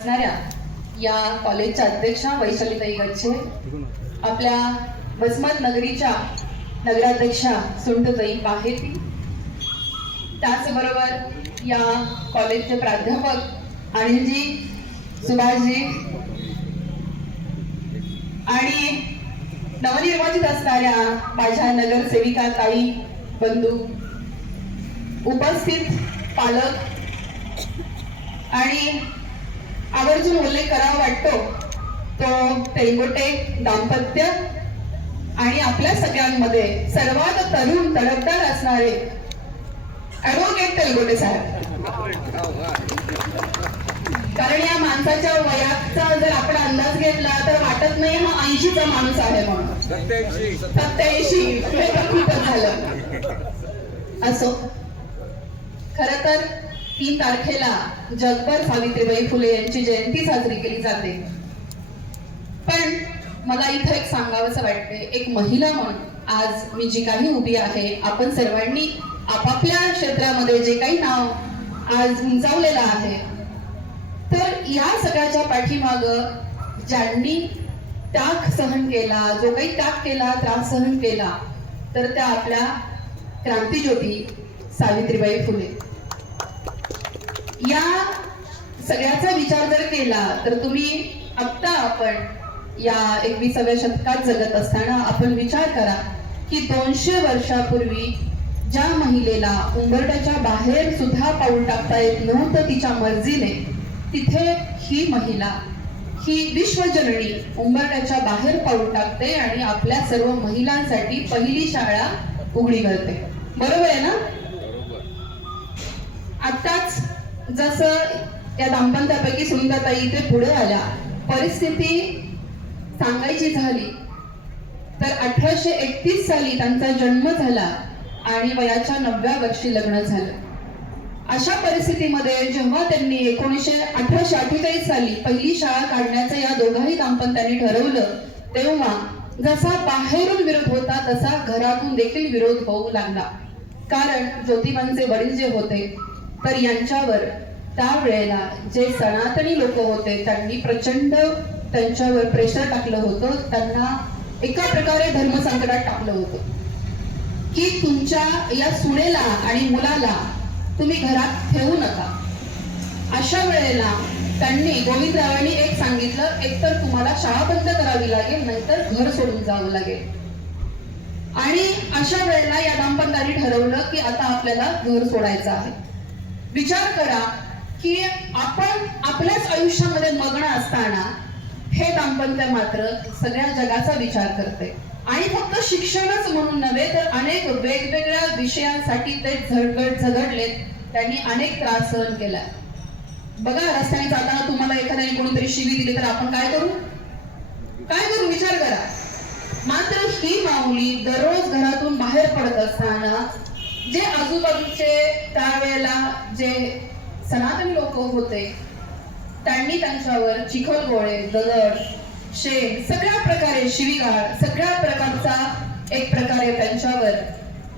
असणाऱ्या या कॉलेजच्या अध्यक्षा वैशालीताई गच्छे, आपल्या वसमत नगरीच्या नगराध्यक्षा सुंठताई पाहेती, त्याचबरोबर या कॉलेजचे प्राध्यापक अनिलजी, सुभाषजी आणि नवनिर्वाचित असणाऱ्या माझ्या नगरसेविका ताई बंधू, उपस्थित पालक आणि आवर्जून उल्लेख करावा वाटतो तो तेलगोटे दाम्पत्य आणि आपल्या सगळ्यांमध्ये सर्वात तरुण तडफदार असणारे ॲडव्होकेट तेलगोटे साहेब. कारण या माणसाच्या वयाचा जर आपण अंदाज घेतला तर वाटत नाही हा 80चा माणूस आहे म्हणून. 87 झालं. असो, खर तर 3 तारखेला जगभर सावित्रीबाई फुले यांची जयंती साजरी केली जाते. पण मला इथं एक सांगावंसं वाटते, एक महिला म्हणून आज मी जी काही उभी आहे, आपण सर्वांनी आपापल्या क्षेत्रामध्ये जे काही नाव आज उंचावलेलं आहे, तर या सगळ्याच्या पाठीमाग ज्यांनी त्याग सहन केला, जो काही त्याग केला, त्रास सहन केला, तर त्या आपल्या क्रांतीज्योती सावित्रीबाई फुले. या सगळ्याचा विचार जर केला तर तुम्ही आता आपण या 21व्या शतकात जगत असताना आपण विचार करा की 200 वर्षापूर्वी ज्या महिलेला उंबरठ्याच्या बाहेर सुद्धा पाऊल टाकता येत नव्हतं तिच्या मर्जीने, तिथे ही महिला, ही विश्वजननी उंबरठ्याच्या बाहेर पाऊल टाकते आणि आपल्या सर्व महिलांसाठी पहिली शाळा उघडी करते. बरोबर आहे ना? आताच जसं या दाम्पत्यापैकी सुंदरताई इथे पुढे आल्या, परिस्थिती सांगायची झाली तर 1831 साली त्यांचा जन्म झाला आणि वयाच्या 9व्या वर्षी लग्न झालं. अशा परिस्थितीमध्ये जेव्हा त्यांनी 1848 साली पहिली शाळा काढण्याचं या दोघाही दाम्पत्यांनी ठरवलं, तेव्हा जसा बाहेरून विरोध होता तसा घरातून देखील विरोध होऊ लागला. कारण ज्योतिबांचे वडील जे होते तर यांच्यावर त्यावेळेला जे सनातनी लोक होते त्यांनी प्रचंड त्यांच्यावर प्रेशर टाकलं होतं. त्यांना एका प्रकारे धर्मसंकटात टाकलं होतं की तुमच्या या सुनेला आणि मुलाला तुम्ही घरात ठेवू नका. अशा वेळेला त्यांनी गोविंदरावांनी एक सांगितलं, एकतर तुम्हाला शाळा बंद करावी लागेल, नाहीतर घर सोडून जावं लागेल. आणि अशा वेळेला या दाम्पत्यांनी ठरवलं की आता आपल्याला घर सोडायचं आहे. विचार करा की आपण आपल्याच आयुष्यामध्ये मग्न असताना हे दाम्पत्य मात्र सगळ्या जगाचा विचार करते आणि फक्त शिक्षणच म्हणून नव्हे तर अनेक वेगवेगळ्या विषयांसाठी ते झगडलेत. त्यांनी अनेक त्रास सहन केला. बघा, रस्त्याने जाताना तुम्हाला एखाद्याने कोणीतरी शिवी दिली तर आपण काय करू विचार करा. मात्र ही माऊली दररोज घरातून बाहेर पडत असताना जे आजूबाजूचे त्यावेळेला जे सनातनी लोक होते त्यांनी त्यांच्यावर चिखलगोळे, दगड, शेण, सगळ्या प्रकारे शिवीगाळ, सगळ्या प्रकारचा एक प्रकारे त्यांच्यावर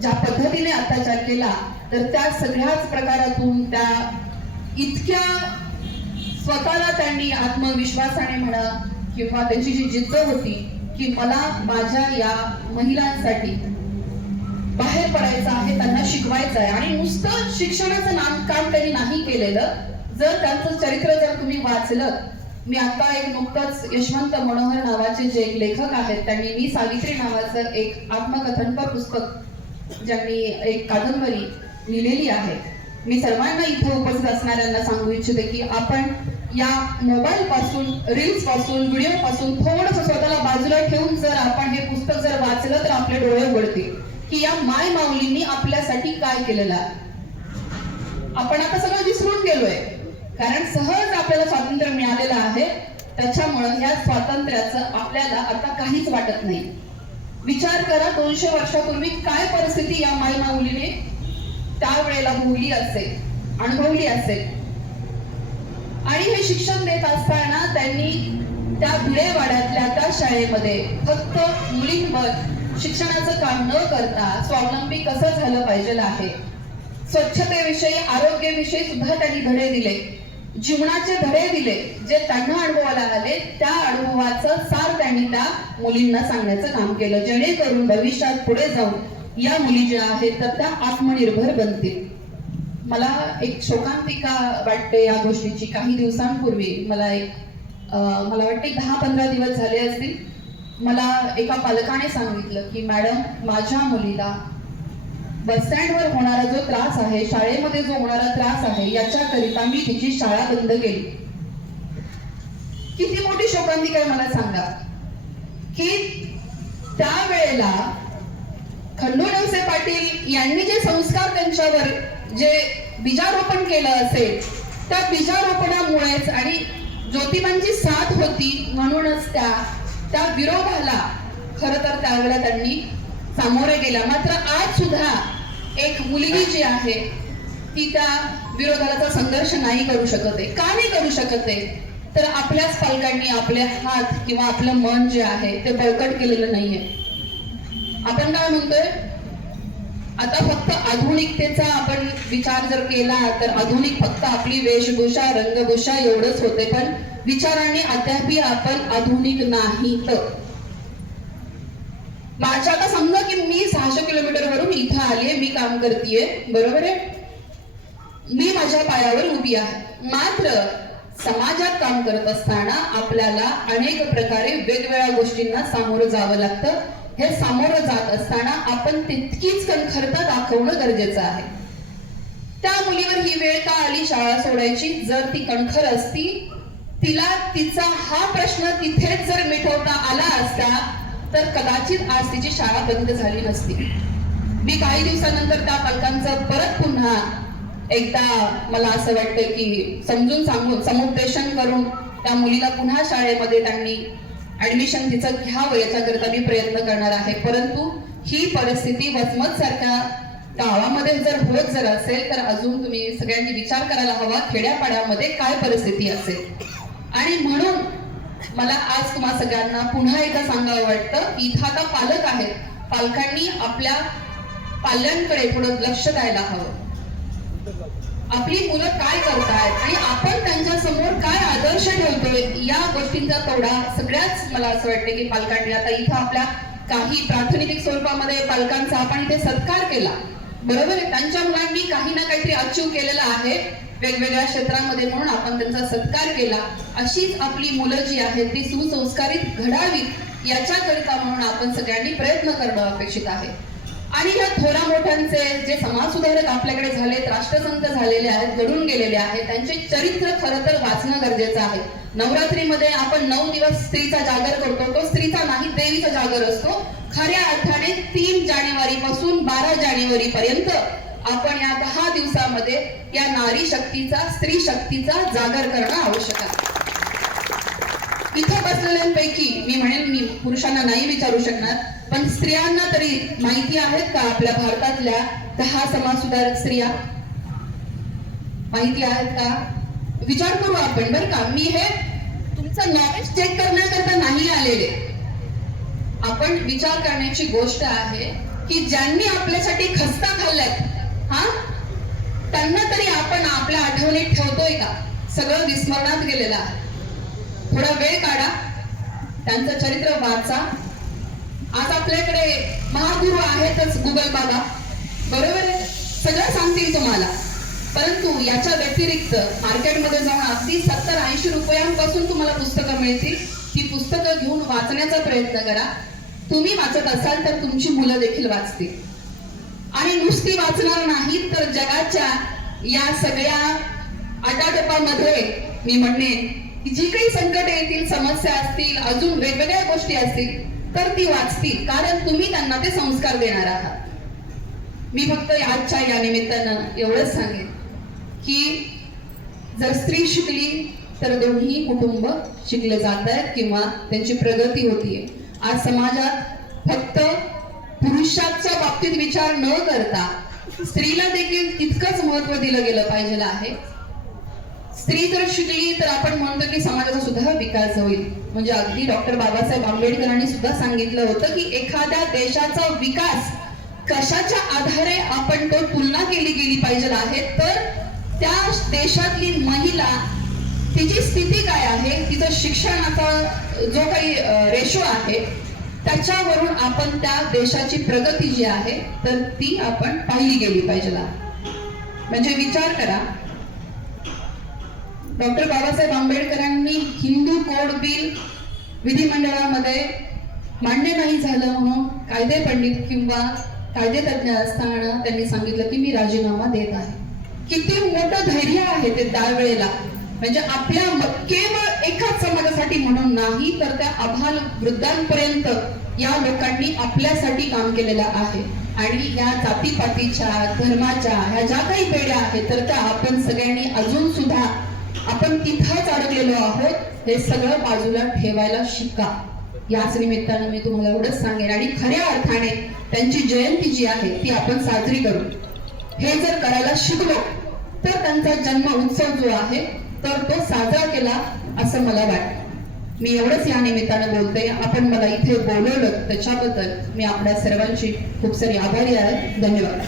ज्या पद्धतीने अत्याचार केला, तर त्या सगळ्याच प्रकारातून त्या इतक्या स्वतःला त्यांनी आत्मविश्वासाने म्हणा किंवा त्यांची जी जिद्द होती की मला माझ्या या महिलांसाठी बाहेर पडायचं आहे, त्यांना शिकवायचं आहे. आणि नुसतं शिक्षणाचं काम त्यांनी नाही केलेलं. जर त्यांचं चरित्र जर तुम्ही वाचलं, मी आता एक नुकतंच यशवंत मनोहर नावाचे जे एक लेखक आहेत त्यांनी मी सावित्री नावाचं एक आत्मकथनपर पुस्तक, ज्यांनी एक कादंबरी लिहिलेली आहे. मी सर्वांना इथं उपस्थित असणाऱ्यांना सांगू इच्छिते की आपण या मोबाईल पासून, रील्स पासून, व्हिडिओ पासून थोडंसं स्वतःला बाजूला ठेवून जर आपण हे पुस्तक जर वाचलं तर आपले डोळे उघडतील की या माय माऊलींनी आपल्यासाठी काय केलेलं आहे. आपण आता सगळं विसरून गेलोय, कारण सहज आपल्याला स्वातंत्र्य मिळालेलं आहे. त्याच्यामुळं या स्वातंत्र्याचं आपल्याला आता काहीच वाटत नाही. विचार करा, 200 वर्षापूर्वी काय परिस्थिती या माय माऊलीने त्यावेळेला भोगली असेल, अनुभवली असेल. आणि हे शिक्षण देत असताना त्यांनी त्या भिडेवाड्यातल्या त्या शाळेमध्ये फक्त मुलींवर शिक्षणाचं काम न करता स्वावलंबी कसं झालं पाहिजे आहे, स्वच्छतेविषयी, आरोग्याविषयी सुद्धा त्यांनी धडे दिले. जीवनाचे धडे दिले, जे त्यांना अनुभवाला आले त्या अनुभवाचं सार त्यांनी त्या मुलींना सांगण्याचं काम केलं, जेणेकरून भविष्यात पुढे जाऊन या मुली ज्या आहेत तर त्या आत्मनिर्भर बनतील. मला एक शोकांतिका वाटते या गोष्टीची. काही दिवसांपूर्वी मला वाटते 10-15 दिवस झाले असतील, मला एका पालकाने सांगितलं की मॅडम, माझ्या मुलीला बस स्टँडवर होणारा जो त्रास आहे, शाळेमध्ये जो होणारा त्रास आहे, याच्याकरिता मी तिची शाळा बंद केली. किती मोठी शोकांतिका आहे मला सांगा, की त्यावेळेला खंडू नवसे पाटील यांनी जे संस्कार त्यांच्यावर जे बीजारोपण केलं असेल, त्या बीजारोपणामुळेच आणि ज्योतिबांची साथ होती म्हणूनच त्या विरोधाला खरं तर त्यावेळेला त्यांनी सामोरे गेल्या. मात्र आज सुद्धा एक मुलगी जी आहे ती त्या विरोधाचा संघर्ष नाही करू शकत आहे. का नाही करू शकत आहे? तर आपल्याच पालकांनी आपले हात किंवा आपलं मन जे आहे ते बळकट केलेलं नाहीये. आपण काय म्हणतोय, आता फक्त आधुनिकतेचा आपण विचार जर केला तर आधुनिक फक्त आपली वेशभूषा, रंगभूषा एवढंच होते, पण विचारांनी अद्यापही आपण आधुनिक नाहीत. माझ्या आता समजा की मी 600 किलोमीटर वरून इथं आले, मी काम करतेय, बरोबर आहे, मी माझ्या पायावर उभी आहे. मात्र समाजात काम करत असताना आपल्याला अनेक प्रकारे वेगवेगळ्या गोष्टींना सामोरं जावं लागतं. हे सामोरं जात असताना आपण तितकीच कणखरता दाखवणं गरजेचं आहे. त्या मुलीवर ही वेळ का आली शाळा सोडायची? जर ती कणखर असती, तिला तिचा हा प्रश्न तिथेच जर मिटवता आला असता तर कदाचित आज तिची शाळा बंद झाली नसती. मी काही दिवसानंतर त्या पालकांचं परत पुन्हा एकदा मला असं वाटतं की समजून सांगून समुपदेशन करून त्या मुलीला पुन्हा शाळेमध्ये त्यांनी ऍडमिशन तिचं घ्यावं याच्याकरिता मी प्रयत्न करणार आहे. परंतु ही परिस्थिती वसमत सारख्या गावामध्ये जर असेल तर अजून तुम्ही सगळ्यांनी विचार करायला हवा खेड्यापाड्यामध्ये काय परिस्थिती असेल. आणि म्हणून मला आज तुम्हा सगळ्यांना पुन्हा एकदा सांगावं वाटतं की इथं आता पालक आहेत, पालकांनी आपल्या पाल्यांकडे थोडं लक्ष द्यायला हवं. आपली मुलं काय करतायत आणि आपण त्यांच्या समोर काय आदर्श ठेवतोय या गोष्टींचा तोडा सगळ्याच मला असं वाटतं की पालकांनी आता इथं आपल्या काही प्रातिनिधिक स्वरूपामध्ये पालकांचा आपण इथे सत्कार केला, बरोबर आहे. त्यांच्या मुलांनी काही ना काहीतरी अचीव केलेलं आहे वेगवेगळ्या क्षेत्रामध्ये म्हणून आपण त्यांचा सत्कार केला. अशीच आपली मुलं जी आहेत ती सुसंस्कारित घडावीत याच्याकरिता म्हणून आपण सगळ्यांनी प्रयत्न करणं अपेक्षित आहे. आणि या थोरा मोठ्यांचे जे समाज सुधारक आपल्याकडे झालेत, राष्ट्रसंत झालेले आहेत, घडून गेलेले आहेत, त्यांचे चरित्र खरं तर वाचणं गरजेचं आहे. नवरात्रीमध्ये आपण 9 दिवस स्त्रीचा जागर करतो, तो स्त्रीचा नाही देवीचा जागर असतो. खऱ्या अर्थाने 3 जानेवारी पासून 12 जानेवारी पर्यंत आपण या 10 दिवसामध्ये या नारी शक्तीचा, स्त्री शक्तीचा जागर करणं आवश्यक आहे. इथं बसलेल्यांपैकी मी म्हणेन, मी पुरुषांना नाही विचारू शकणार, पण स्त्रियांना तरी माहिती आहेत का आपल्या भारतातल्या 10 समाज सुधारक स्त्रिया माहिती आहेत का? विचार करू आपण बरं का. मी हे तुमचं नॉलेज चेक करण्याकरता नाही आलेले. आपण विचार करण्याची गोष्ट आहे की ज्यांनी आपल्यासाठी खस्ता खाल्ल्यात त्यांना तरी आपण आपल्या आठवणीत ठेवतोय का? सगळं विस्मरणात गेलेलं आहे. थोडा वेळ काढा, त्यांचं चरित्र वाचा. आज आपल्याकडे महागुरु आहेतच, गुगल बाबा, बरोबर आहे, सगळं सांगतील तुम्हाला. परंतु याच्या व्यतिरिक्त मार्केटमध्ये जाऊन अगदी 70-80 रुपयांपासून तुम्हाला पुस्तकं मिळतील. ती पुस्तकं घेऊन वाचण्याचा प्रयत्न करा. तुम्ही वाचत असाल तर तुमची मुलं देखील वाचतील. आणि नुसती वाचणार नाहीत तर जगाच्या या सगळ्या आटाटोपामध्ये मी म्हणणे की जी काही संकट येतील, समस्या असतील, अजून वेगवेगळ्या गोष्टी असतील तर ती वाचतील, कारण तुम्ही त्यांना ते संस्कार देणार आहात. मी फक्त आजच्या या निमित्तानं एवढंच सांगेन की जर स्त्री शिकली तर दोन्ही कुटुंब शिकले जात आहेत किंवा त्यांची प्रगती होतीये. आज समाजात फक्त पुरुषाच्या बाबतीत विचार न करता स्त्रीला देखील तितकंच महत्व दिलं गेलं पाहिजे आहे. स्त्री जर शिकली तर आपण म्हणतो की समाजाचा सुद्धा विकास होईल. म्हणजे अगदी डॉक्टर बाबासाहेब आंबेडकरांनी सुद्धा सांगितलं होतं की एखाद्या देशाचा विकास कशाच्या आधारे आपण तो तुलना केली गेली पाहिजे आहे, तर त्या देशातली महिला तिची स्थिती काय आहे, तिचं शिक्षणाचा जो काही रेशो आहे त्याच्यावरून आपण त्या देशाची प्रगती जी आहे तर ती आपण पाहिली गेली पाहिजे. म्हणजे विचार करा, डॉक्टर बाबासाहेब आंबेडकरांनी हिंदू कोड बिल विधिमंडळामध्ये मान्य नाही झालं म्हणून कायदे पंडित किंवा कायदे तज्ञ असताना त्यांनी सांगितलं की मी राजीनामा देत आहे. किती मोठं धैर्य आहे ते त्यावेळेला. म्हणजे आपल्या केवळ एकाच समाजासाठी म्हणून नाही तर त्या अभाल वृद्धांपर्यंत या लोकांनी आपल्यासाठी काम केलेलं आहे. आणि या जातीपातीच्या धर्माच्या ह्या ज्या काही पेढ्या आहेत तर त्या आपण सगळ्यांनी अजून सुद्धा आपण तिथंच अडकलेलो आहोत हे सगळं बाजूला ठेवायला शिका. याच निमित्तानं मी तुम्हाला एवढंच सांगेन. आणि खऱ्या अर्थाने त्यांची जयंती जी आहे ती आपण साजरी करू. हे जर करायला शिकलो तर त्यांचा जन्म उत्सव जो आहे तर तो साजरा केला असं मला वाटतं. मी एवढंच या निमित्तानं बोलते. आपण मला इथे बोलवलं त्याच्याबद्दल मी आपल्या सर्वांची खूप सारी आभारी आहे. धन्यवाद.